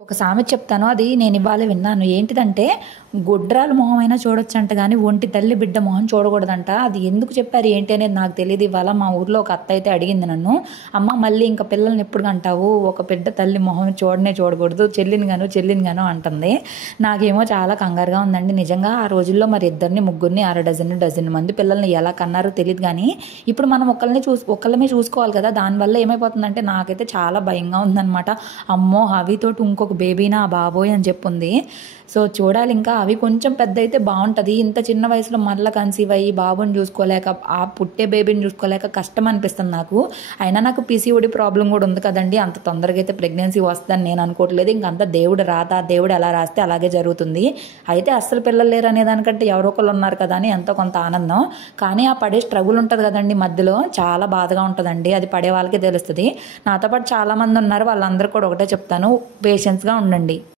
ఒక సామెత చెప్తాను. అది నేను ఇవాళ విన్నాను. ఏంటిదంటే, గొడ్రాలు మొహమైనా చూడొచ్చంట గానీ, ఒంటి తల్లి బిడ్డ మొహం చూడకూడదంట. అది ఎందుకు చెప్పారు ఏంటి అనేది నాకు తెలీదు. ఇవాళ మా ఊర్లో ఒక అత్త అయితే అడిగింది నన్ను. "అమ్మ మళ్ళీ ఇంక పిల్లల్ని ఎప్పుడు కంటావు? ఒక బిడ్డ తల్లి మొహం చూడకూడదు. చెల్లిని గాను" అంటుంది. నాకేమో చాలా కంగారుగా ఉందండి. నిజంగా ఆ రోజుల్లో మరి ఇద్దరిని, ముగ్గురిని, డజన్ మంది పిల్లల్ని ఎలా కన్నారో తెలీదు గానీ, ఇప్పుడు మనం ఒక్కళ్ళమే చూసుకోవాలి కదా! దానివల్ల ఏమైపోతుందంటే, నాకైతే చాలా భయంగా ఉందనమాట. అమ్మో! అవితోటి ఇంకొక బేబీనా బాబోయ్ అని చెప్పుంది. సో చూడాలి, ఇంకా అవి కొంచెం పెద్ద అయితే బాగుంటుంది. ఇంత చిన్న వయసులో మళ్ళీ కన్సీవ్ అయ్యి బాబుని చూసుకోలేక, ఆ పుట్టే బేబీని చూసుకోలేక కష్టం అనిపిస్తుంది నాకు. అయినా నాకు పీసీఓడి ప్రాబ్లం కూడా ఉంది కదండి. అంత తొందరగా అయితే ప్రెగ్నెన్సీ వస్తుందని నేను అనుకోవట్లేదు. ఇంకంతా దేవుడు రాత, దేవుడు ఎలా రాస్తే అలాగే జరుగుతుంది. అయితే అస్సలు పిల్లలు లేరు అనే దానికంటే ఎవరో ఒకళ్ళు ఉన్నారు కదా అని ఎంతో కొంత ఆనందం. కానీ ఆ పడే స్ట్రగుల్ ఉంటుంది కదండి మధ్యలో, చాలా బాధగా ఉంటుందండి. అది పడే వాళ్ళకే తెలుస్తుంది. నాతో పాటు చాలామంది ఉన్నారు, వాళ్ళందరూ కూడా ఒకటే చెప్తాను, పేషెన్స్గా ఉండండి.